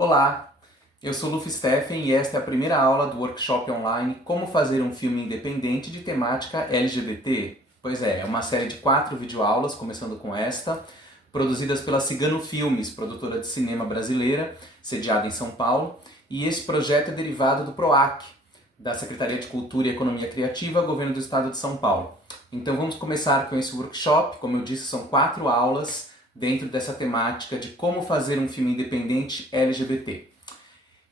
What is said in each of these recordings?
Olá, eu sou Luffy Steffen e esta é a primeira aula do workshop online Como Fazer um Filme Independente de Temática LGBT. Pois é uma série de 4 videoaulas, começando com esta, produzidas pela Cigano Filmes, produtora de cinema brasileira, sediada em São Paulo, e este projeto é derivado do PROAC, da Secretaria de Cultura e Economia Criativa, Governo do Estado de São Paulo. Então vamos começar com esse workshop, como eu disse, são 4 aulas dentro dessa temática de como fazer um filme independente LGBT.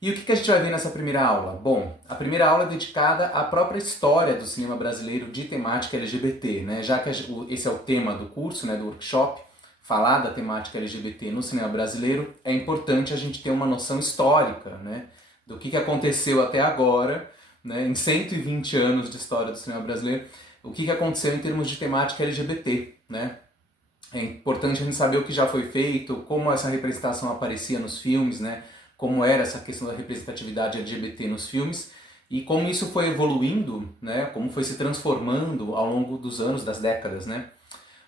E o que a gente vai ver nessa primeira aula? Bom, a primeira aula é dedicada à própria história do cinema brasileiro de temática LGBT, né? Já que esse é o tema do curso, né, do workshop, falar da temática LGBT no cinema brasileiro, é importante a gente ter uma noção histórica, né, do que aconteceu até agora, né, em 120 anos de história do cinema brasileiro, o que aconteceu em termos de temática LGBT, né? É importante a gente saber o que já foi feito, como essa representação aparecia nos filmes, né? Como era essa questão da representatividade LGBT nos filmes e como isso foi evoluindo, né? Como foi se transformando ao longo dos anos, das décadas, né?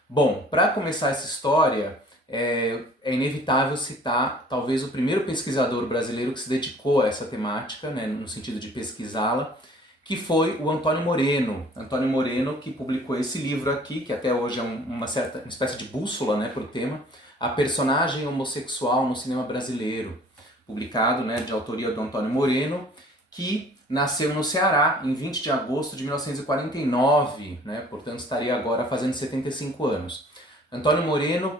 Bom, para começar essa história, é inevitável citar talvez o primeiro pesquisador brasileiro que se dedicou a essa temática, né? No sentido de pesquisá-la, que foi o Antônio Moreno. Antônio Moreno, que publicou esse livro aqui, que até hoje é uma espécie de bússola, né, para o tema, A Personagem Homossexual no Cinema Brasileiro, publicado, né, de autoria do Antônio Moreno, que nasceu no Ceará em 20 de agosto de 1949, né, portanto estaria agora fazendo 75 anos. Antônio Moreno,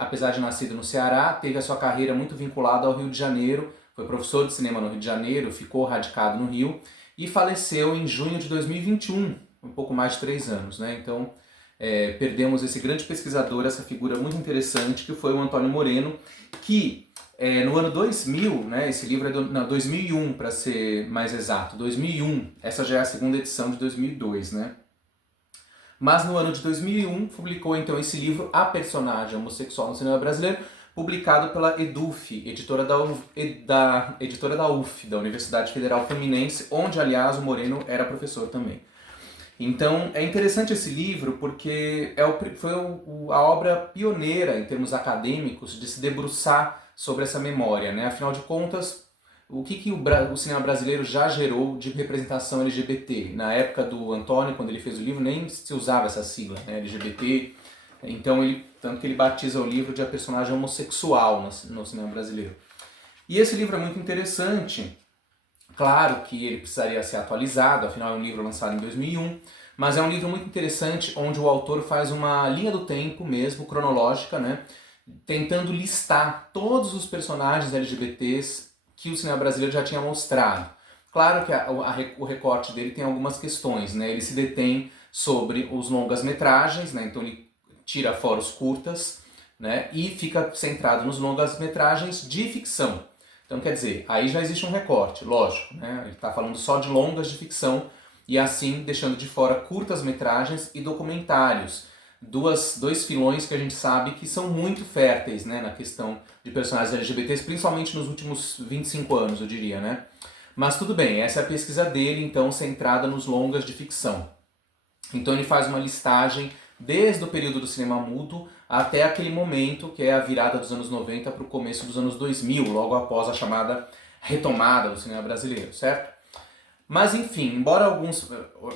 apesar de nascido no Ceará, teve a sua carreira muito vinculada ao Rio de Janeiro, foi professor de cinema no Rio de Janeiro, ficou radicado no Rio, e faleceu em junho de 2021, um pouco mais de 3 anos, né? Então perdemos esse grande pesquisador, essa figura muito interessante que foi o Antônio Moreno, que no ano 2000, né, esse livro é não, 2001 para ser mais exato, 2001, essa já é a segunda edição de 2002, né? Mas no ano de 2001 publicou então esse livro A Personagem Homossexual no Cinema Brasileiro, publicado pela EDUF, editora da UF, da Universidade Federal Fluminense, onde, aliás, o Moreno era professor também. Então, é interessante esse livro porque foi a obra pioneira, em termos acadêmicos, de se debruçar sobre essa memória, né? Afinal de contas, o que o cinema brasileiro já gerou de representação LGBT? Na época do Antônio, quando ele fez o livro, nem se usava essa sigla, né? LGBT. Então, tanto que ele batiza o livro de A Personagem Homossexual no cinema brasileiro. E esse livro é muito interessante. Claro que ele precisaria ser atualizado, afinal é um livro lançado em 2001, mas é um livro muito interessante onde o autor faz uma linha do tempo mesmo, cronológica, né? Tentando listar todos os personagens LGBTs que o cinema brasileiro já tinha mostrado. Claro que o recorte dele tem algumas questões, né? Ele se detém sobre os longas-metragens, né? Então ele tira fora os curtas, né? E fica centrado nos longas-metragens de ficção. Então quer dizer, aí já existe um recorte, lógico, né? Ele está falando só de longas de ficção e assim deixando de fora curtas-metragens e documentários. Dois filões que a gente sabe que são muito férteis, né, na questão de personagens LGBTs, principalmente nos últimos 25 anos, eu diria, né? Mas tudo bem, essa é a pesquisa dele, então, centrada nos longas de ficção. Então ele faz uma listagem desde o período do cinema mudo até aquele momento, que é a virada dos anos 90 para o começo dos anos 2000, logo após a chamada retomada do cinema brasileiro, certo? Mas enfim, embora alguns...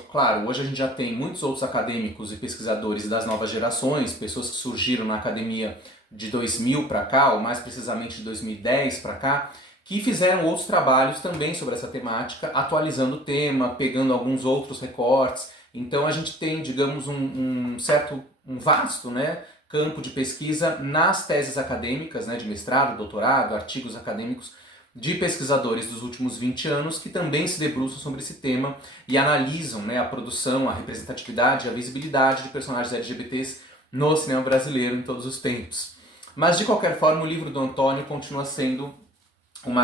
Claro, hoje a gente já tem muitos outros acadêmicos e pesquisadores das novas gerações, pessoas que surgiram na academia de 2000 para cá, ou mais precisamente de 2010 para cá, que fizeram outros trabalhos também sobre essa temática, atualizando o tema, pegando alguns outros recortes. Então a gente tem, digamos, um vasto, né, campo de pesquisa nas teses acadêmicas, né, de mestrado, doutorado, artigos acadêmicos, de pesquisadores dos últimos 20 anos que também se debruçam sobre esse tema e analisam, né, a produção, a representatividade, a visibilidade de personagens LGBTs no cinema brasileiro em todos os tempos. Mas de qualquer forma, o livro do Antônio continua sendo um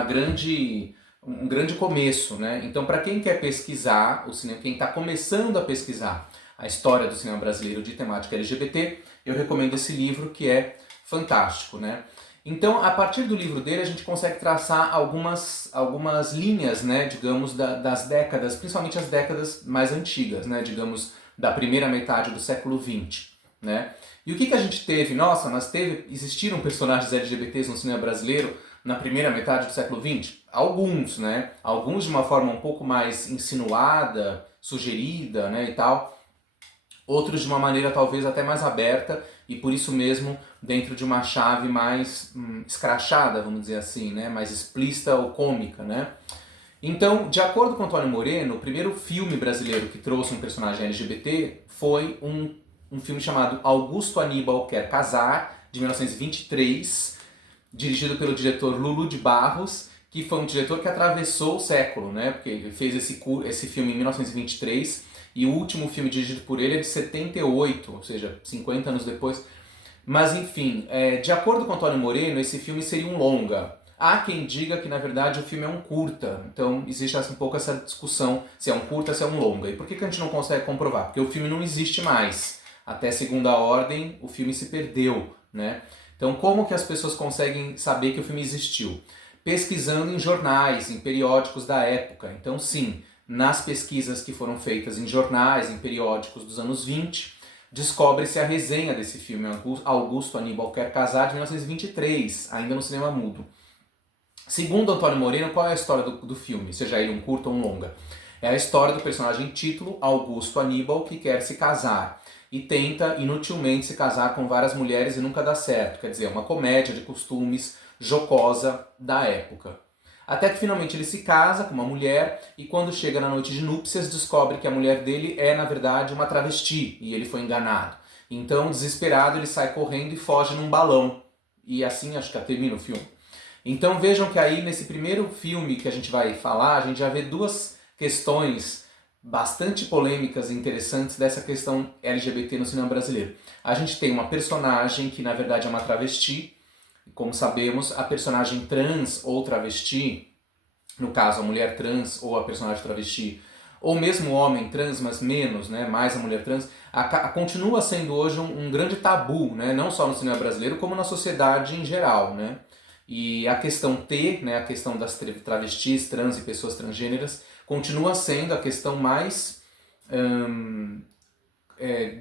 grande começo, né? Então, para quem quer pesquisar o cinema, quem está começando a pesquisar a história do cinema brasileiro de temática LGBT, eu recomendo esse livro que é fantástico, né? Então, a partir do livro dele, a gente consegue traçar algumas linhas, né, digamos, das décadas, principalmente as décadas mais antigas, né, digamos, da primeira metade do século XX, né? E o que a gente teve? Nossa, existiram personagens LGBTs no cinema brasileiro na primeira metade do século XX? Alguns, né? Alguns de uma forma um pouco mais insinuada, sugerida, né, e tal. Outros de uma maneira talvez até mais aberta e por isso mesmo dentro de uma chave mais escrachada, vamos dizer assim, né? Mais explícita ou cômica, né? Então, de acordo com Antônio Moreno, o primeiro filme brasileiro que trouxe um personagem LGBT foi um filme chamado Augusto Aníbal Quer Casar, de 1923, dirigido pelo diretor Lulu de Barros, que foi um diretor que atravessou o século, né? Porque ele fez esse filme em 1923 e o último filme dirigido por ele é de 78, ou seja, 50 anos depois. Mas enfim, de acordo com Antônio Moreno, esse filme seria um longa. Há quem diga que na verdade o filme é um curta, então existe um pouco essa discussão se é um curta, se é um longa. E por que a gente não consegue comprovar? Porque o filme não existe mais. Até segunda ordem, o filme se perdeu, né? Então como que as pessoas conseguem saber que o filme existiu? Pesquisando em jornais, em periódicos da época. Então sim, nas pesquisas que foram feitas em jornais, em periódicos dos anos 20, descobre-se a resenha desse filme, Augusto Aníbal Quer Casar, de 1923, ainda no cinema mudo. Segundo Antônio Moreno, qual é a história do filme, seja ele um curto ou um longa? É a história do personagem título, Augusto Aníbal, que quer se casar e tenta inutilmente se casar com várias mulheres e nunca dá certo. Quer dizer, é uma comédia de costumes jocosa da época. Até que finalmente ele se casa com uma mulher e quando chega na noite de núpcias descobre que a mulher dele é na verdade uma travesti e ele foi enganado. Então, desesperado, ele sai correndo e foge num balão. E assim acho que termina o filme. Então vejam que aí nesse primeiro filme que a gente vai falar, a gente já vê duas questões bastante polêmicas e interessantes dessa questão LGBT no cinema brasileiro. A gente tem uma personagem que na verdade é uma travesti, como sabemos, a personagem trans ou travesti, no caso a mulher trans ou a personagem travesti, ou mesmo o homem trans, mas menos, né, mais a mulher trans, continua sendo hoje um grande tabu, né, não só no cinema brasileiro, como na sociedade em geral, né. E a questão T, né, a questão das travestis, trans e pessoas transgêneras, continua sendo a questão mais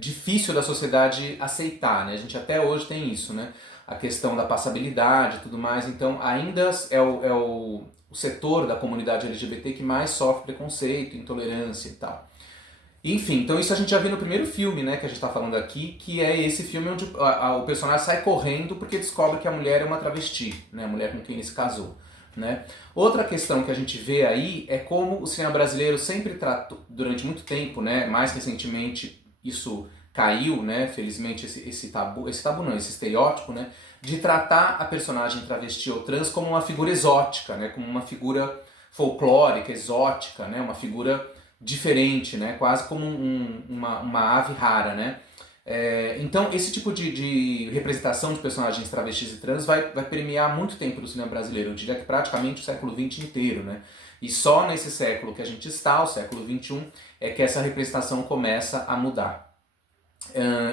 difícil da sociedade aceitar, né? A gente até hoje tem isso, né? A questão da passabilidade e tudo mais, então ainda é o setor da comunidade LGBT que mais sofre preconceito, intolerância e tal. Enfim, então isso a gente já viu no primeiro filme, né, que a gente está falando aqui, que é esse filme onde o personagem sai correndo porque descobre que a mulher é uma travesti, né, a mulher com quem ele se casou. Né? Outra questão que a gente vê aí é como o cinema brasileiro sempre tratou, durante muito tempo, né, mais recentemente isso caiu, né, felizmente esse tabu não, esse estereótipo, né, de tratar a personagem travesti ou trans como uma figura exótica, né, como uma figura folclórica, exótica, né, uma figura diferente, né, quase como uma ave rara, né. Então esse tipo de representação de personagens travestis e trans vai permear muito tempo no cinema brasileiro, eu diria que praticamente o século XX inteiro, né? E só nesse século que a gente está, o século XXI, é que essa representação começa a mudar.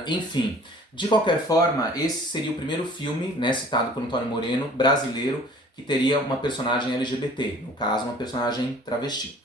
Enfim, de qualquer forma, esse seria o primeiro filme, né, citado por Antônio Moreno, brasileiro, que teria uma personagem LGBT, no caso uma personagem travesti.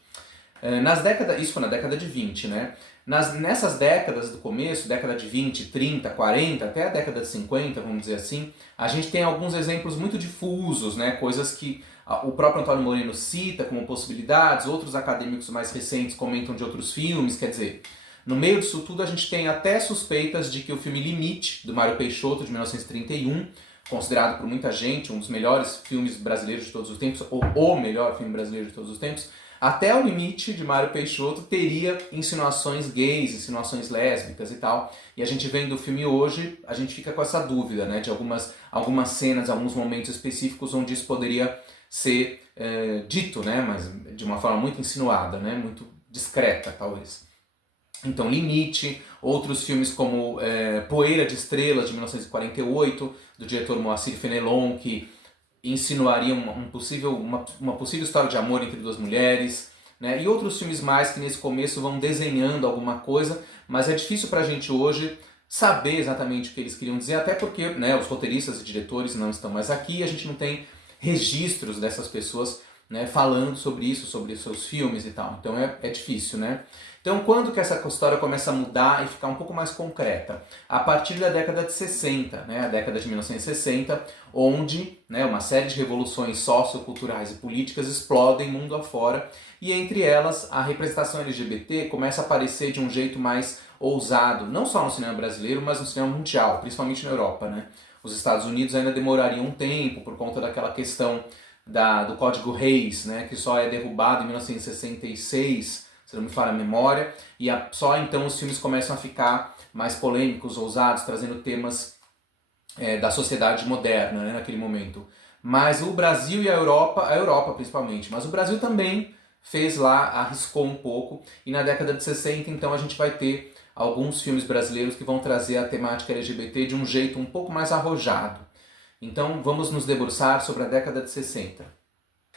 Isso foi na década de 20, né? Nessas décadas do começo, década de 20, 30, 40, até a década de 50, vamos dizer assim, a gente tem alguns exemplos muito difusos, né? Coisas que o próprio Antônio Moreno cita como possibilidades, outros acadêmicos mais recentes comentam de outros filmes, quer dizer, no meio disso tudo a gente tem até suspeitas de que o filme Limite, do Mário Peixoto, de 1931, considerado por muita gente um dos melhores filmes brasileiros de todos os tempos, ou o melhor filme brasileiro de todos os tempos, até o Limite, de Mário Peixoto, teria insinuações gays, insinuações lésbicas e tal. E a gente vendo o filme hoje, a gente fica com essa dúvida, né, de algumas cenas, alguns momentos específicos onde isso poderia ser dito, né, mas de uma forma muito insinuada, né, muito discreta, talvez. Então, Limite, outros filmes como Poeira de Estrelas, de 1948, do diretor Moacir Fenelon, que insinuaria uma possível história de amor entre duas mulheres, né? E outros filmes mais que nesse começo vão desenhando alguma coisa, mas é difícil pra gente hoje saber exatamente o que eles queriam dizer, até porque, né, os roteiristas e diretores não estão mais aqui, a gente não tem registros dessas pessoas, né, falando sobre isso, sobre seus filmes e tal, então é difícil, né? Então, quando que essa história começa a mudar e ficar um pouco mais concreta? A partir da década de 60, né, a década de 1960, onde, né, uma série de revoluções socioculturais e políticas explodem mundo afora, e entre elas a representação LGBT começa a aparecer de um jeito mais ousado, não só no cinema brasileiro, mas no cinema mundial, principalmente na Europa, né? Os Estados Unidos ainda demorariam um tempo por conta daquela questão do Código Reis, né, que só é derrubado em 1966, se não me falha a memória, e só então os filmes começam a ficar mais polêmicos, ousados, trazendo temas da sociedade moderna, né, naquele momento. Mas o Brasil e a Europa principalmente, mas o Brasil também fez lá, arriscou um pouco, e na década de 60 então a gente vai ter alguns filmes brasileiros que vão trazer a temática LGBT de um jeito um pouco mais arrojado. Então vamos nos debruçar sobre a década de 60.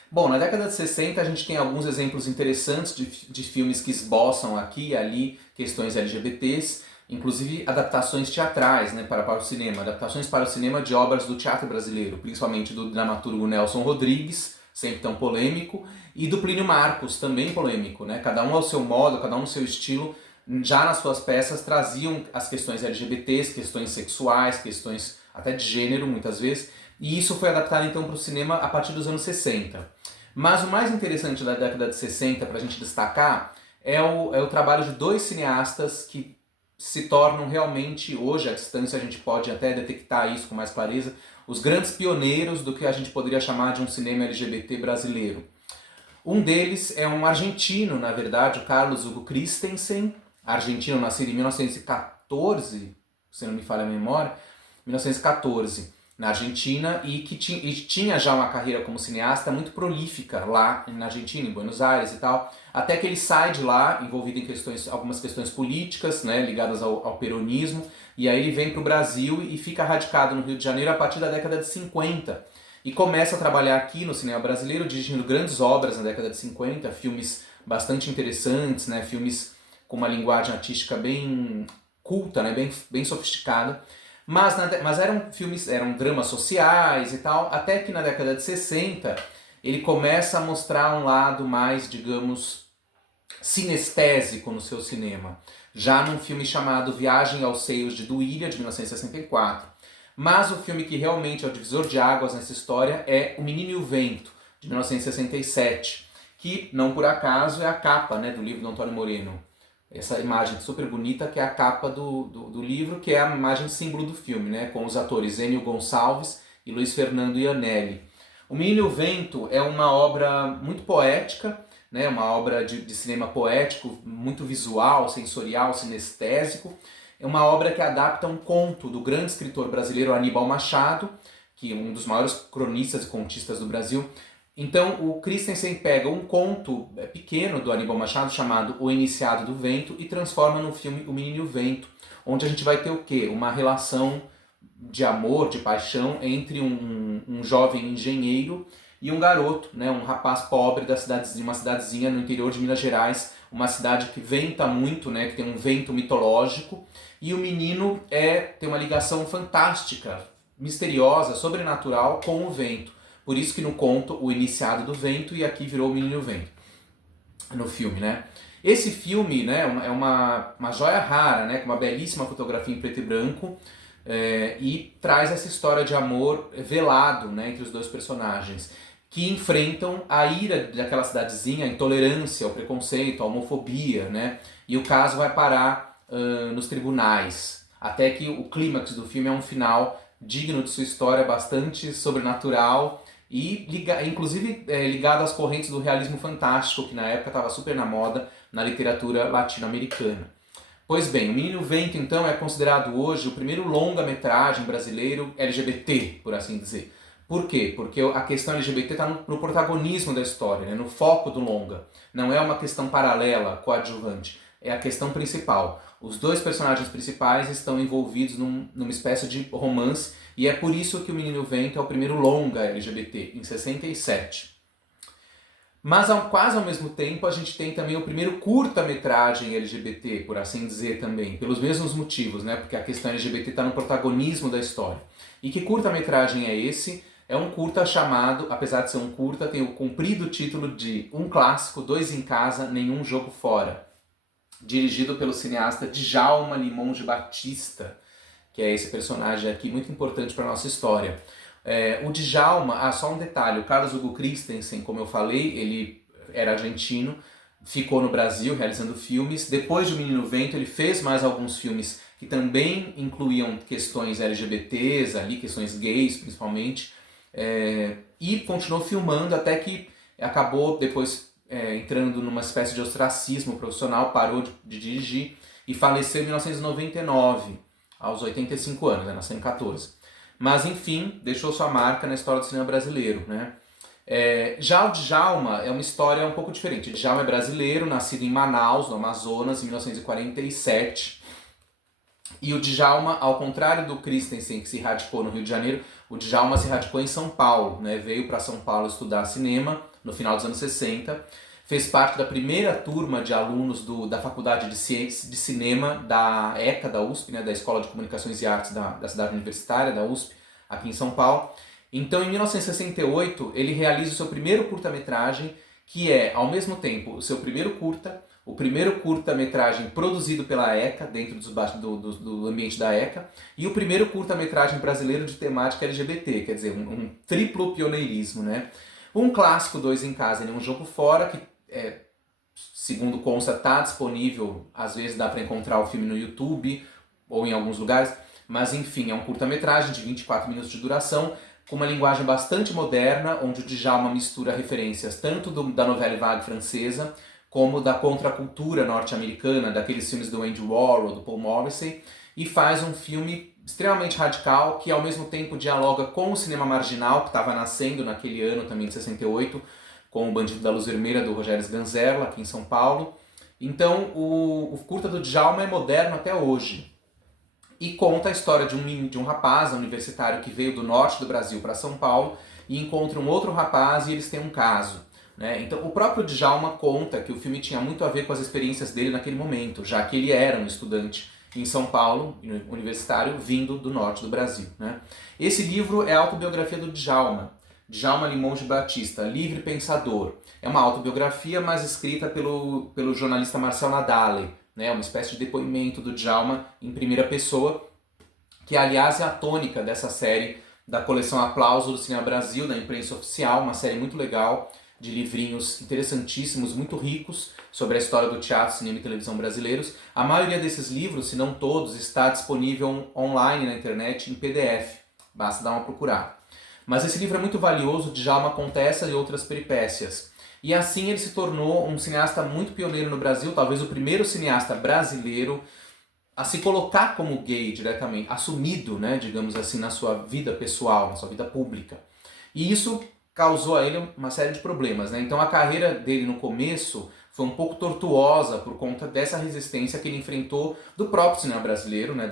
Bom, na década de 60 a gente tem alguns exemplos interessantes de filmes que esboçam aqui e ali questões LGBTs, inclusive adaptações teatrais, né, para o cinema, adaptações para o cinema de obras do teatro brasileiro, principalmente do dramaturgo Nelson Rodrigues, sempre tão polêmico, e do Plínio Marcos, também polêmico, né, cada um ao seu modo, cada um no seu estilo, já nas suas peças traziam as questões LGBTs, questões sexuais, questões até de gênero, muitas vezes, e isso foi adaptado então para o cinema a partir dos anos 60. Mas o mais interessante da década de 60, para a gente destacar, é o trabalho de dois cineastas que se tornam realmente, hoje à distância a gente pode até detectar isso com mais clareza, os grandes pioneiros do que a gente poderia chamar de um cinema LGBT brasileiro. Um deles é um argentino, na verdade, o Carlos Hugo Christensen, argentino, nascido em 1914, se não me falha a memória, 1914, na Argentina, e que tinha já uma carreira como cineasta muito prolífica lá na Argentina, em Buenos Aires e tal, até que ele sai de lá, envolvido em algumas questões políticas, né, ligadas ao peronismo, e aí ele vem para o Brasil e fica radicado no Rio de Janeiro a partir da década de 50, e começa a trabalhar aqui no cinema brasileiro, dirigindo grandes obras na década de 50, filmes bastante interessantes, né, filmes com uma linguagem artística bem culta, né, bem sofisticada. Mas eram filmes, eram dramas sociais e tal, até que na década de 60 ele começa a mostrar um lado mais, digamos, sinestésico no seu cinema, já num filme chamado Viagem aos Seios de Duília, de 1964. Mas o filme que realmente é o divisor de águas nessa história é O Menino e o Vento, de 1967, que, não por acaso, é a capa, né, do livro do Antônio Moreno. Essa imagem super bonita que é a capa do livro, que é a imagem símbolo do filme, né? Com os atores Enio Gonçalves e Luiz Fernando Iannelli. O Menino e o Vento é uma obra muito poética, né? Uma obra de cinema poético, muito visual, sensorial, sinestésico. É uma obra que adapta um conto do grande escritor brasileiro Aníbal Machado, que é um dos maiores cronistas e contistas do Brasil. Então o Christensen pega um conto pequeno do Aníbal Machado chamado O Iniciado do Vento e transforma no filme O Menino e o Vento, onde a gente vai ter o quê? Uma relação de amor, de paixão entre um jovem engenheiro e um garoto, né? Um rapaz pobre da cidadezinha, uma cidadezinha no interior de Minas Gerais, uma cidade que venta muito, né? Que tem um vento mitológico, e o menino tem uma ligação fantástica, misteriosa, sobrenatural com o vento. Por isso que no conto O Iniciado do Vento, e aqui virou O Menino e o Vento, no filme, né? Esse filme, né, é uma joia rara, né, com uma belíssima fotografia em preto e branco, e traz essa história de amor velado, né, entre os dois personagens, que enfrentam a ira daquela cidadezinha, a intolerância, o preconceito, a homofobia, né? E o caso vai parar nos tribunais, até que o clímax do filme é um final digno de sua história, bastante sobrenatural, e inclusive ligado às correntes do realismo fantástico, que na época estava super na moda na literatura latino-americana. Pois bem, O Menino e o Vento, então, é considerado hoje o primeiro longa-metragem brasileiro LGBT, por assim dizer. Por quê? Porque a questão LGBT está no protagonismo da história, né? No foco do longa. Não é uma questão paralela, coadjuvante. É a questão principal. Os dois personagens principais estão envolvidos numa espécie de romance, e é por isso que O Menino e o Vento é o primeiro longa LGBT, em 67. Mas quase ao mesmo tempo a gente tem também o primeiro curta-metragem LGBT, por assim dizer também, pelos mesmos motivos, né? Porque a questão LGBT está no protagonismo da história. E que curta-metragem é esse? É um curta chamado, apesar de ser um curta, tem o comprido título de Um Clássico, Dois em Casa, Nenhum Jogo Fora. dirigido pelo cineasta Djalma Limonge Batista, que é esse personagem aqui muito importante para a nossa história. O Djalma, só um detalhe, o Carlos Hugo Christensen, como eu falei, ele era argentino, ficou no Brasil realizando filmes. Depois de O Menino Vento, ele fez mais alguns filmes que também incluíam questões LGBTs, ali, questões gays principalmente, e continuou filmando até que acabou depois entrando numa espécie de ostracismo profissional, parou de dirigir e faleceu em 1999, aos 85 anos, nasceu em 14. Mas enfim, deixou sua marca na história do cinema brasileiro, né? Já o Djalma é uma história um pouco diferente. O Djalma é brasileiro, nascido em Manaus, no Amazonas, em 1947. E o Djalma, ao contrário do Christensen, que se radicou no Rio de Janeiro, o Djalma se radicou em São Paulo, né? Veio para São Paulo estudar cinema no final dos anos 60. Fez parte da primeira turma de alunos da Faculdade de Ciências de Cinema da ECA, da USP, né? Da Escola de Comunicações e Artes da cidade universitária, da USP, aqui em São Paulo. Então, em 1968, ele realiza o seu primeiro curta-metragem, que é, ao mesmo tempo, o seu primeiro curta, o primeiro curta-metragem produzido pela ECA, dentro do ambiente da ECA, e o primeiro curta-metragem brasileiro de temática LGBT, quer dizer, um triplo pioneirismo, né? Um clássico, Dois em Casa e Um Jogo Fora, que, segundo consta, está disponível, às vezes dá para encontrar o filme no YouTube, ou em alguns lugares, mas enfim, é um curta-metragem de 24 minutos de duração, com uma linguagem bastante moderna, onde o Djalma mistura referências tanto da novela vague francesa, como da contracultura norte-americana, daqueles filmes do Andy Warhol, do Paul Morrissey, e faz um filme extremamente radical, que ao mesmo tempo dialoga com o cinema marginal, que estava nascendo naquele ano também de 68, com O Bandido da Luz Vermelha, do Rogério Sganzerla, aqui em São Paulo. Então, o curta do Djalma é moderno até hoje. E conta a história de um rapaz universitário que veio do norte do Brasil para São Paulo e encontra um outro rapaz e eles têm um caso, né? Então o próprio Djalma conta que o filme tinha muito a ver com as experiências dele naquele momento, já que ele era um estudante em São Paulo, universitário, vindo do norte do Brasil, né? Esse livro é a autobiografia do Djalma, Djalma Limonge Batista, Livre Pensador. É uma autobiografia, mas escrita pelo jornalista Marcel Nadale, né, uma espécie de depoimento do Djalma em primeira pessoa, que aliás é a tônica dessa série da coleção Aplauso do Cinema Brasil, da imprensa oficial, uma série muito legal, de livrinhos interessantíssimos, muito ricos, sobre a história do teatro, cinema e televisão brasileiros. A maioria desses livros, se não todos, está disponível online na internet em PDF, basta dar uma procurada. Mas esse livro é muito valioso, Djalma conta essa e outras peripécias. E assim ele se tornou um cineasta muito pioneiro no Brasil, talvez o primeiro cineasta brasileiro a se colocar como gay diretamente, assumido, né, digamos assim, na sua vida pessoal, na sua vida pública. E isso causou a ele uma série de problemas, né? Então a carreira dele no começo foi um pouco tortuosa por conta dessa resistência que ele enfrentou do próprio cinema brasileiro, né,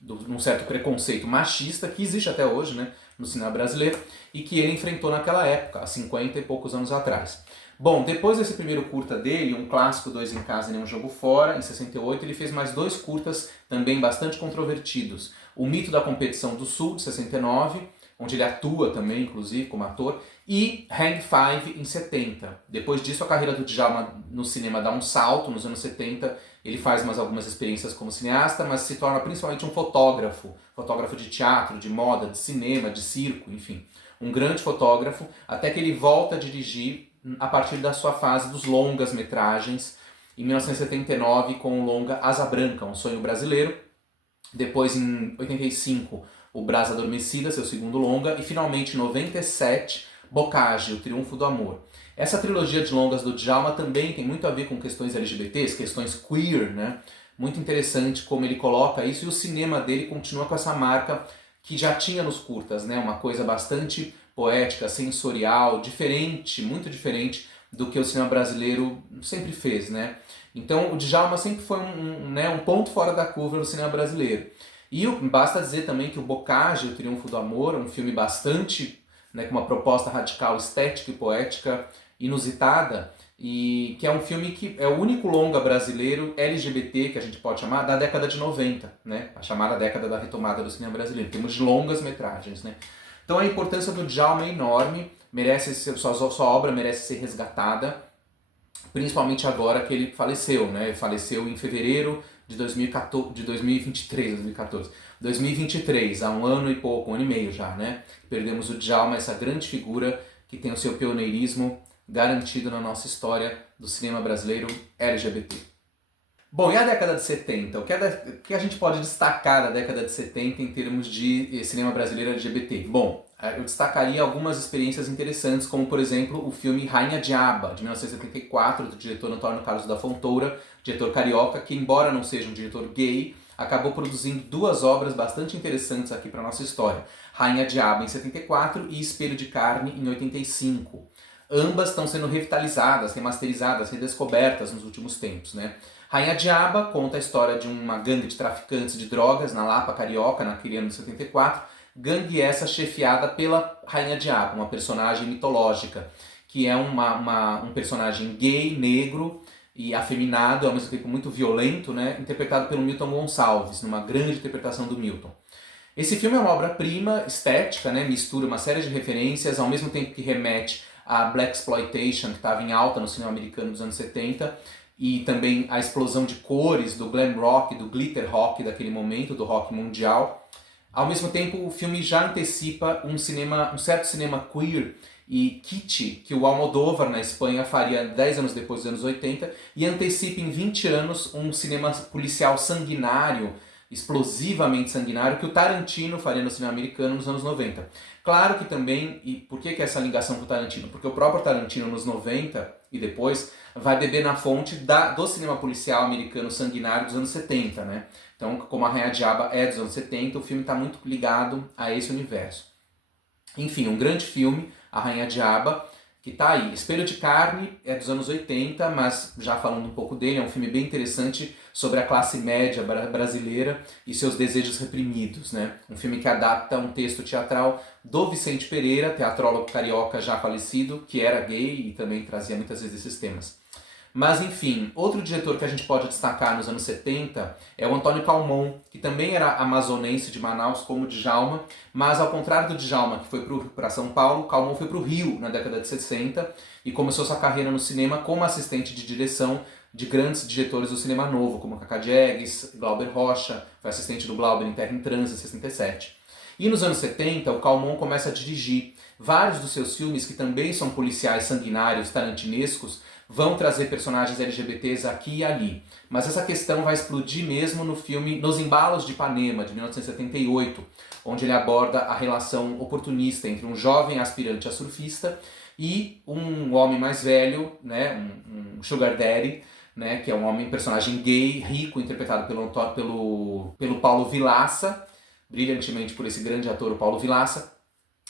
de um certo preconceito machista que existe até hoje, né, no cinema brasileiro, e que ele enfrentou naquela época, há 50 e poucos anos atrás. Bom, depois desse primeiro curta dele, um clássico, Dois em Casa e Um Jogo Fora, em 68, ele fez mais dois curtas também bastante controvertidos. O Mito da Competição do Sul, de 69, onde ele atua também, inclusive, como ator, e Hang Five, em 70. Depois disso, a carreira do Djalma no cinema dá um salto. Nos anos 70, ele faz mais algumas experiências como cineasta, mas se torna principalmente um fotógrafo de teatro, de moda, de cinema, de circo, enfim. Um grande fotógrafo, até que ele volta a dirigir a partir da sua fase dos longas-metragens, em 1979, com o longa Asa Branca, um sonho brasileiro. Depois, em 85, O Brasa Adormecida, seu segundo longa, e finalmente, em 97, Bocage, O Triunfo do Amor. Essa trilogia de longas do Djalma também tem muito a ver com questões LGBTs, questões queer, né? Muito interessante como ele coloca isso, e o cinema dele continua com essa marca que já tinha nos curtas, né? Uma coisa bastante poética, sensorial, diferente, muito diferente do que o cinema brasileiro sempre fez, né? Então o Djalma sempre foi um ponto fora da curva no cinema brasileiro. E basta dizer também que o Bocage, O Triunfo do Amor, é um filme bastante, né, com uma proposta radical, estética e poética inusitada, e que é um filme que é o único longa brasileiro LGBT, que a gente pode chamar, da década de 90, né? A chamada década da retomada do cinema brasileiro. Temos de longas metragens, né? Então a importância do Djalma é enorme, sua obra merece ser resgatada, principalmente agora que ele faleceu, né? Faleceu em fevereiro de 2014, de 2023, há um ano e pouco, um ano e meio já, né? Perdemos o Djalma, essa grande figura que tem o seu pioneirismo garantido na nossa história do cinema brasileiro LGBT. Bom, e a década de 70? O que a gente pode destacar da década de 70 em termos de cinema brasileiro LGBT? Bom, eu destacaria algumas experiências interessantes, como por exemplo o filme Rainha Diaba, de 1974, do diretor Antônio Carlos da Fontoura, diretor carioca, que embora não seja um diretor gay, acabou produzindo duas obras bastante interessantes aqui para a nossa história. Rainha Diaba em 74 e Espelho de Carne em 85. Ambas estão sendo revitalizadas, remasterizadas, redescobertas nos últimos tempos, né? Rainha Diaba conta a história de uma gangue de traficantes de drogas na Lapa Carioca, naquele ano de 74, gangue essa chefiada pela Rainha Diaba, uma personagem mitológica, que é um personagem gay, negro e afeminado, ao mesmo tempo muito violento, né? Interpretado pelo Milton Gonçalves, numa grande interpretação do Milton. Esse filme é uma obra-prima estética, né? Mistura uma série de referências, ao mesmo tempo que remete a Blaxploitation, que estava em alta no cinema americano dos anos 70, e também a explosão de cores do glam rock, do glitter rock daquele momento, do rock mundial. Ao mesmo tempo, o filme já antecipa um certo cinema queer e kitsch que o Almodóvar na Espanha faria 10 anos depois dos anos 80, e antecipa em 20 anos um cinema policial sanguinário, explosivamente sanguinário, que o Tarantino faria no cinema americano nos anos 90. Claro que também, e por que essa ligação com o Tarantino? Porque o próprio Tarantino nos 90 e depois vai beber na fonte do cinema policial americano sanguinário dos anos 70, né? Então, como a Rainha Diaba é dos anos 70, o filme está muito ligado a esse universo. Enfim, um grande filme, A Rainha Diaba, que está aí. Espelho de Carne é dos anos 80, mas já falando um pouco dele, é um filme bem interessante sobre a classe média brasileira e seus desejos reprimidos, né? Um filme que adapta um texto teatral do Vicente Pereira, teatrólogo carioca já falecido, que era gay e também trazia muitas vezes esses temas. Mas enfim, outro diretor que a gente pode destacar nos anos 70 é o Antônio Calmon, que também era amazonense de Manaus, como o Djalma, mas ao contrário do Djalma, que foi para São Paulo, Calmon foi para o Rio na década de 60 e começou sua carreira no cinema como assistente de direção de grandes diretores do cinema novo, como Cacá Diegues, Glauber Rocha, foi assistente do Glauber em Terra em Transe, em 67. E nos anos 70, o Calmon começa a dirigir. Vários dos seus filmes, que também são policiais sanguinários, tarantinescos, vão trazer personagens LGBTs aqui e ali. Mas essa questão vai explodir mesmo no filme Nos Embalos de Ipanema, de 1978, onde ele aborda a relação oportunista entre um jovem aspirante a surfista e um homem mais velho, né, um sugar daddy, né, que é um personagem gay, rico, interpretado pelo Paulo Vilaça, brilhantemente por esse grande ator, o Paulo Vilaça,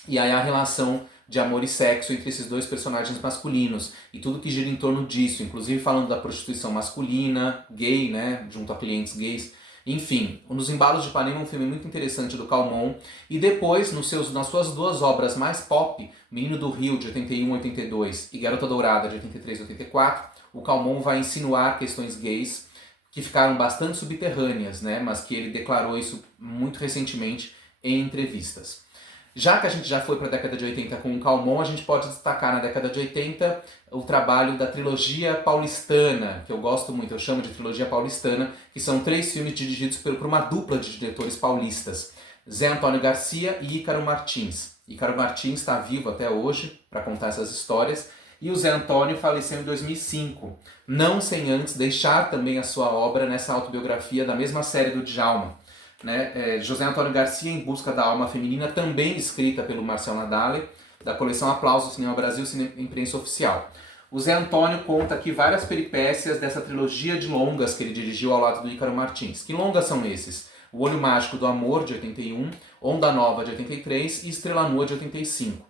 e aí a relação de amor e sexo entre esses dois personagens masculinos, e tudo que gira em torno disso, inclusive falando da prostituição masculina, gay, né, junto a clientes gays. Enfim, Nos Embalos de Ipanema é um filme muito interessante do Calmon, e depois, nas suas duas obras mais pop, Menino do Rio, de 81 e 82, e Garota Dourada, de 83 e 84, o Calmon vai insinuar questões gays que ficaram bastante subterrâneas, né, mas que ele declarou isso muito recentemente em entrevistas. Já que a gente já foi para a década de 80 com o Calmon, a gente pode destacar na década de 80 o trabalho da trilogia paulistana, que eu gosto muito, eu chamo de trilogia paulistana, que são 3 filmes dirigidos por uma dupla de diretores paulistas, Zé Antônio Garcia e Ícaro Martins. Ícaro Martins está vivo até hoje para contar essas histórias, e o Zé Antônio faleceu em 2005, não sem antes deixar também a sua obra nessa autobiografia da mesma série do Djalma, né? José Antônio Garcia, Em Busca da Alma Feminina, também escrita pelo Marcel Nadale, da coleção Aplausos Cinema Brasil, Imprensa Oficial. O Zé Antônio conta aqui várias peripécias dessa trilogia de longas que ele dirigiu ao lado do Ícaro Martins. Que longas são esses? O Olho Mágico do Amor, de 81, Onda Nova, de 83 e Estrela Nua, de 85.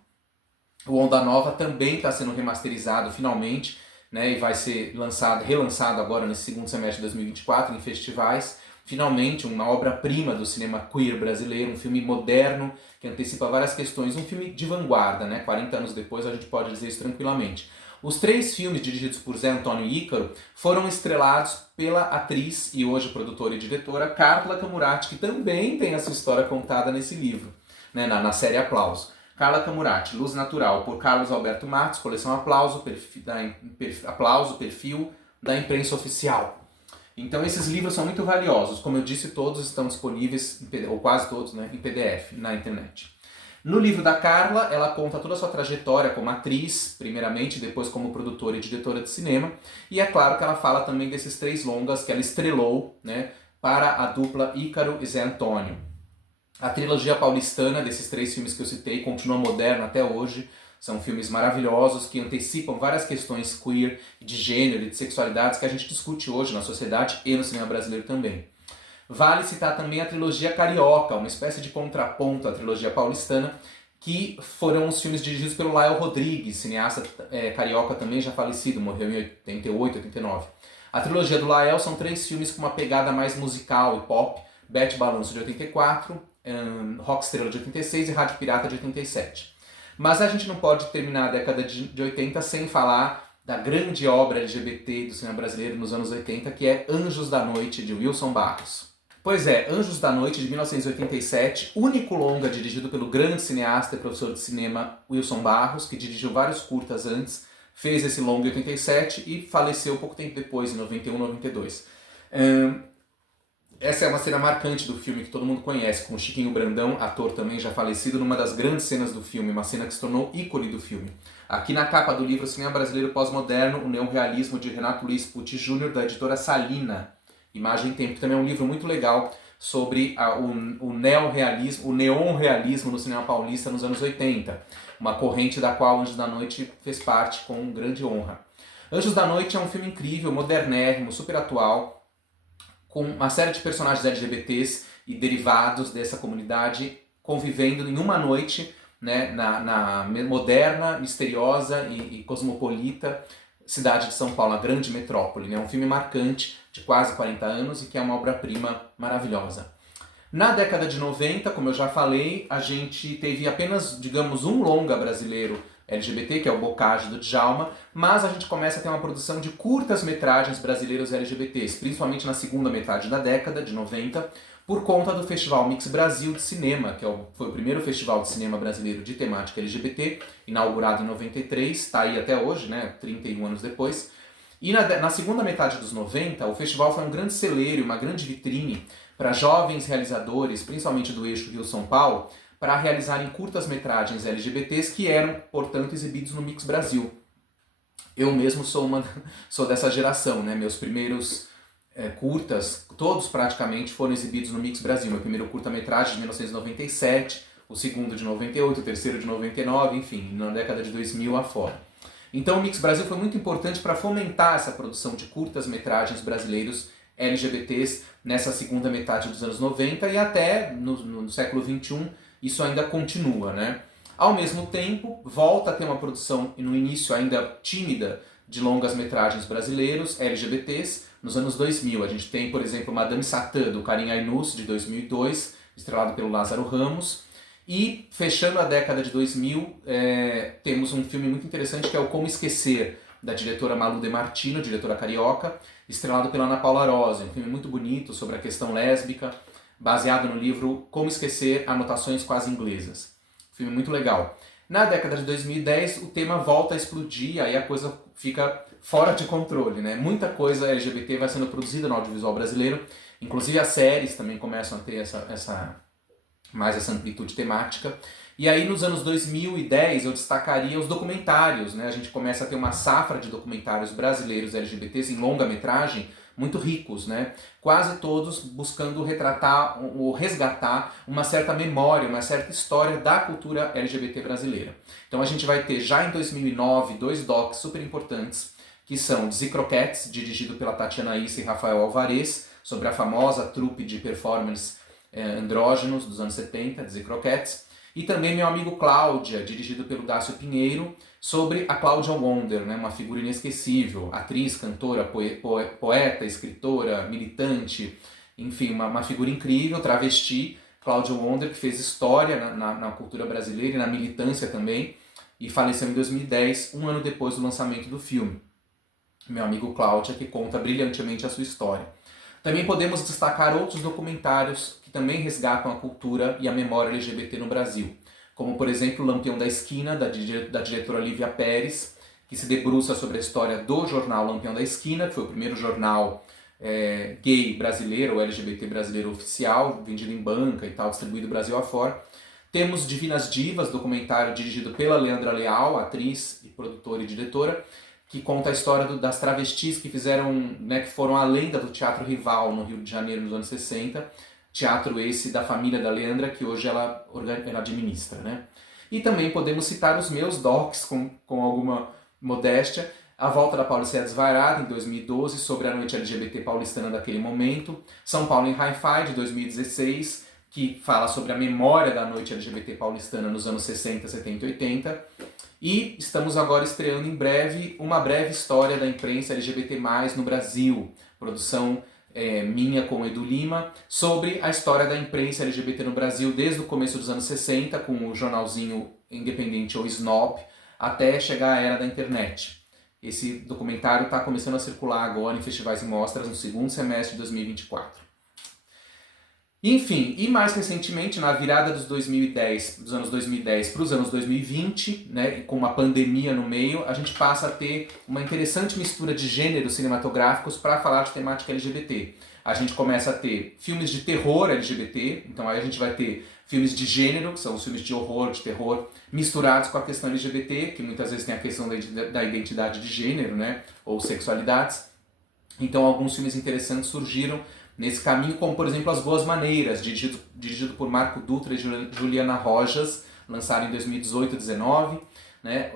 O Onda Nova também está sendo remasterizado finalmente, né, e vai ser relançado agora nesse segundo semestre de 2024 em festivais. Finalmente, uma obra-prima do cinema queer brasileiro, um filme moderno que antecipa várias questões, um filme de vanguarda, né? 40 anos depois a gente pode dizer isso tranquilamente. Os 3 filmes dirigidos por Zé Antônio e Ícaro foram estrelados pela atriz e hoje produtora e diretora Carla Camurati, que também tem a sua história contada nesse livro, né? na série Aplausos. Carla Camurati, Luz Natural, por Carlos Alberto Matos, coleção Aplauso, perfil da imprensa oficial. Então esses livros são muito valiosos. Como eu disse, todos estão disponíveis, ou quase todos, né, em PDF na internet. No livro da Carla, ela conta toda a sua trajetória como atriz, primeiramente, depois como produtora e diretora de cinema. E é claro que ela fala também desses 3 longas que ela estrelou, né, para a dupla Ícaro e Zé Antônio. A trilogia paulistana desses 3 filmes que eu citei continua moderna até hoje. São filmes maravilhosos que antecipam várias questões queer, de gênero e de sexualidades que a gente discute hoje na sociedade e no cinema brasileiro também. Vale citar também a trilogia Carioca, uma espécie de contraponto à trilogia paulistana, que foram os filmes dirigidos pelo Lael Rodrigues, cineasta carioca também já falecido, morreu em 88, 89. A trilogia do Lael são 3 filmes com uma pegada mais musical e pop: Bete Balanço de 84, Rock Estrela de 86 e Rádio Pirata de 87. Mas a gente não pode terminar a década de 80 sem falar da grande obra LGBT do cinema brasileiro nos anos 80, que é Anjos da Noite, de Wilson Barros. Pois é, Anjos da Noite, de 1987, único longa dirigido pelo grande cineasta e professor de cinema Wilson Barros, que dirigiu vários curtas antes, fez esse longa em 87 e faleceu pouco tempo depois, em 91, 92. Essa é uma cena marcante do filme que todo mundo conhece, com o Chiquinho Brandão, ator também já falecido, numa das grandes cenas do filme, uma cena que se tornou ícone do filme. Aqui na capa do livro Cinema Brasileiro Pós-Moderno, o Neorrealismo, de Renato Luiz Pucci Jr., da editora Salina. Imagem e Tempo, que também é um livro muito legal sobre o neorrealismo, o neonrealismo no cinema paulista nos anos 80, uma corrente da qual Anjos da Noite fez parte com grande honra. Anjos da Noite é um filme incrível, modernérrimo, super atual, com uma série de personagens LGBTs e derivados dessa comunidade convivendo em uma noite, né, na moderna, misteriosa e cosmopolita cidade de São Paulo, a grande metrópole. Né? Um filme marcante, de quase 40 anos, e que é uma obra-prima maravilhosa. Na década de 90, como eu já falei, a gente teve apenas, digamos, um longa brasileiro LGBT, que é o Bocage, do Djalma, mas a gente começa a ter uma produção de curtas-metragens brasileiros LGBTs, principalmente na segunda metade da década de 90, por conta do Festival Mix Brasil de Cinema, que foi o primeiro festival de cinema brasileiro de temática LGBT, inaugurado em 93, está aí até hoje, né, 31 anos depois. E na segunda metade dos 90, o festival foi um grande celeiro, uma grande vitrine para jovens realizadores, principalmente do eixo Rio-São Paulo, para realizarem curtas-metragens LGBTs que eram, portanto, exibidos no Mix Brasil. Eu mesmo sou dessa geração, né? Meus primeiros curtas, todos praticamente foram exibidos no Mix Brasil. Meu primeiro curta-metragem de 1997, o segundo de 98, o terceiro de 99, enfim, na década de 2000 afora. Então o Mix Brasil foi muito importante para fomentar essa produção de curtas-metragens brasileiros LGBTs nessa segunda metade dos anos 90 e até no século XXI isso ainda continua, né? Ao mesmo tempo, volta a ter uma produção, no início ainda tímida, de longas-metragens brasileiros LGBTs. Nos anos 2000, a gente tem, por exemplo, Madame Satã, do Karim Ainus, de 2002, estrelado pelo Lázaro Ramos. E, fechando a década de 2000, temos um filme muito interessante que é o Como Esquecer, da diretora Malu De Martino, diretora carioca, estrelado pela Ana Paula Arósio. Um filme muito bonito sobre a questão lésbica, baseado no livro Como Esquecer, Anotações Quase Inglesas. Um filme muito legal. Na década de 2010, o tema volta a explodir, aí a coisa fica fora de controle, né? Muita coisa LGBT vai sendo produzida no audiovisual brasileiro, inclusive as séries também começam a ter mais essa amplitude temática. E aí nos anos 2010 eu destacaria os documentários, né? A gente começa a ter uma safra de documentários brasileiros LGBTs em longa-metragem muito ricos, né? Quase todos buscando retratar ou resgatar uma certa memória, uma certa história da cultura LGBT brasileira. Então a gente vai ter já em 2009 2 docs super importantes, que são Dizzy Croquettes, dirigido pela Tatiana Issa e Rafael Alvarez, sobre a famosa trupe de performance andrógenos dos anos 70, Dizzy Croquettes, e também Meu Amigo Cláudia, dirigido pelo Dácio Pinheiro, sobre a Cláudia Wonder, né, uma figura inesquecível, atriz, cantora, poeta, escritora, militante, enfim, uma figura incrível, travesti, Cláudia Wonder, que fez história na cultura brasileira e na militância também, e faleceu em 2010, um ano depois do lançamento do filme. Meu Amigo Cláudia, que conta brilhantemente a sua história. Também podemos destacar outros documentários que também resgatam a cultura e a memória LGBT no Brasil, como por exemplo Lampião da Esquina, da diretora Lívia Pérez, que se debruça sobre a história do jornal Lampião da Esquina, que foi o primeiro jornal gay brasileiro, ou LGBT brasileiro oficial, vendido em banca e tal, distribuído Brasil afora. Temos Divinas Divas, documentário dirigido pela Leandra Leal, atriz e produtora e diretora, que conta a história das travestis que fizeram, né, que foram a lenda do Teatro Rival no Rio de Janeiro nos anos 60, teatro esse da família da Leandra, que hoje ela administra, né? E também podemos citar os meus docs com alguma modéstia, A Volta da Paulicéia Desvairada, em 2012, sobre a noite LGBT paulistana daquele momento, São Paulo em Hi-Fi, de 2016, que fala sobre a memória da noite LGBT paulistana nos anos 60, 70 e 80, e estamos agora estreando em breve Uma Breve História da Imprensa LGBT+, no Brasil, produção minha com Edu Lima, sobre a história da imprensa LGBT no Brasil desde o começo dos anos 60, com o jornalzinho independente ou Snop, até chegar à era da internet. Esse documentário está começando a circular agora em festivais e mostras no segundo semestre de 2024. Enfim, e mais recentemente, na virada dos anos 2010 para os anos 2020, né, com uma pandemia no meio, a gente passa a ter uma interessante mistura de gêneros cinematográficos para falar de temática LGBT. A gente começa a ter filmes de terror LGBT, então aí a gente vai ter filmes de gênero, que são os filmes de horror, de terror, misturados com a questão LGBT, que muitas vezes tem a questão da identidade de gênero, né, ou sexualidades. Então alguns filmes interessantes surgiram nesse caminho, como por exemplo As Boas Maneiras, dirigido por Marco Dutra e Juliana Rojas, lançado em 2018 e 2019. Né?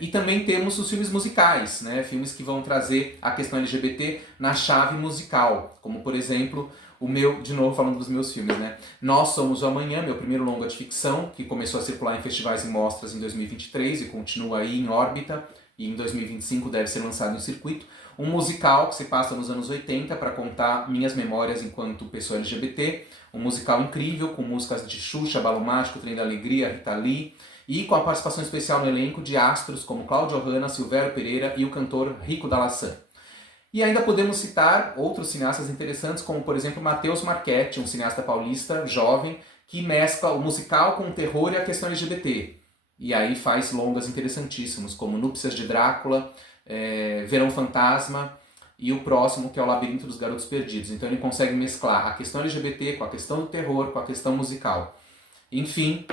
E também temos os filmes musicais, né? Filmes que vão trazer a questão LGBT na chave musical, como por exemplo o meu, de novo falando dos meus filmes, né? Nós Somos o Amanhã, meu primeiro longa de ficção, que começou a circular em festivais e mostras em 2023 e continua aí em órbita, e em 2025 deve ser lançado em circuito. Um musical que se passa nos anos 80 para contar minhas memórias enquanto pessoa LGBT. Um musical incrível, com músicas de Xuxa, Balão Mágico, Trem da Alegria, Rita Lee, e com a participação especial no elenco de astros como Cláudio Hanna, Silvério Pereira e o cantor Rico da Laçã. E ainda podemos citar outros cineastas interessantes, como por exemplo Matheus Marchetti, um cineasta paulista jovem, que mescla o musical com o terror e a questão LGBT. E aí faz longas interessantíssimos, como Núpcias de Drácula, Verão Fantasma e o próximo, que é o Labirinto dos Garotos Perdidos. Então ele consegue mesclar a questão LGBT com a questão do terror, com a questão musical. Enfim,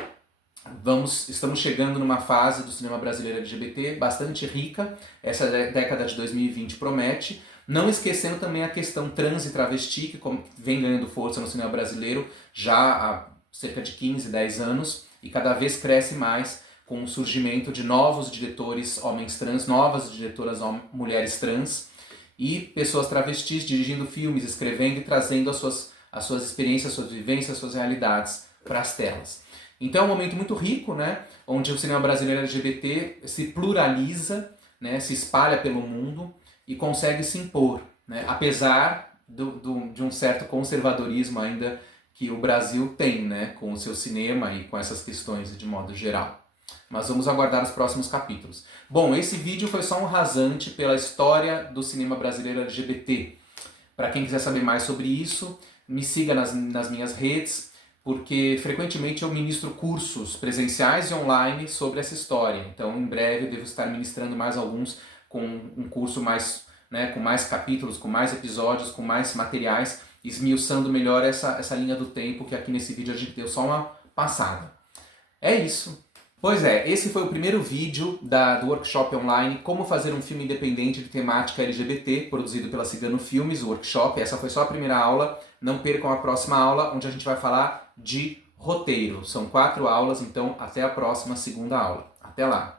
estamos chegando numa fase do cinema brasileiro LGBT bastante rica. Essa década de 2020 promete, não esquecendo também a questão trans e travesti, que vem ganhando força no cinema brasileiro já há cerca de 15, 10 anos, e cada vez cresce mais com o surgimento de novos diretores homens trans, novas diretoras mulheres trans, e pessoas travestis dirigindo filmes, escrevendo e trazendo as suas experiências, suas vivências, suas realidades para as telas. Então é um momento muito rico, né, onde o cinema brasileiro LGBT se pluraliza, né, se espalha pelo mundo e consegue se impor, né, apesar de um certo conservadorismo ainda que o Brasil tem, né, com o seu cinema e com essas questões de modo geral. Mas vamos aguardar os próximos capítulos. Bom, esse vídeo foi só um rasante pela história do cinema brasileiro LGBT. Para quem quiser saber mais sobre isso, me siga nas minhas redes, porque frequentemente eu ministro cursos presenciais e online sobre essa história. Então, em breve eu devo estar ministrando mais alguns com um curso mais, né, com mais capítulos, com mais episódios, com mais materiais, esmiuçando melhor essa linha do tempo, que aqui nesse vídeo a gente deu só uma passada. É isso. Pois é, esse foi o primeiro vídeo do workshop online Como Fazer um Filme Independente de Temática LGBT, produzido pela Cigano Filmes, o workshop. Essa foi só a primeira aula, não percam a próxima aula, onde a gente vai falar de roteiro. São 4 aulas, então até a próxima segunda aula. Até lá!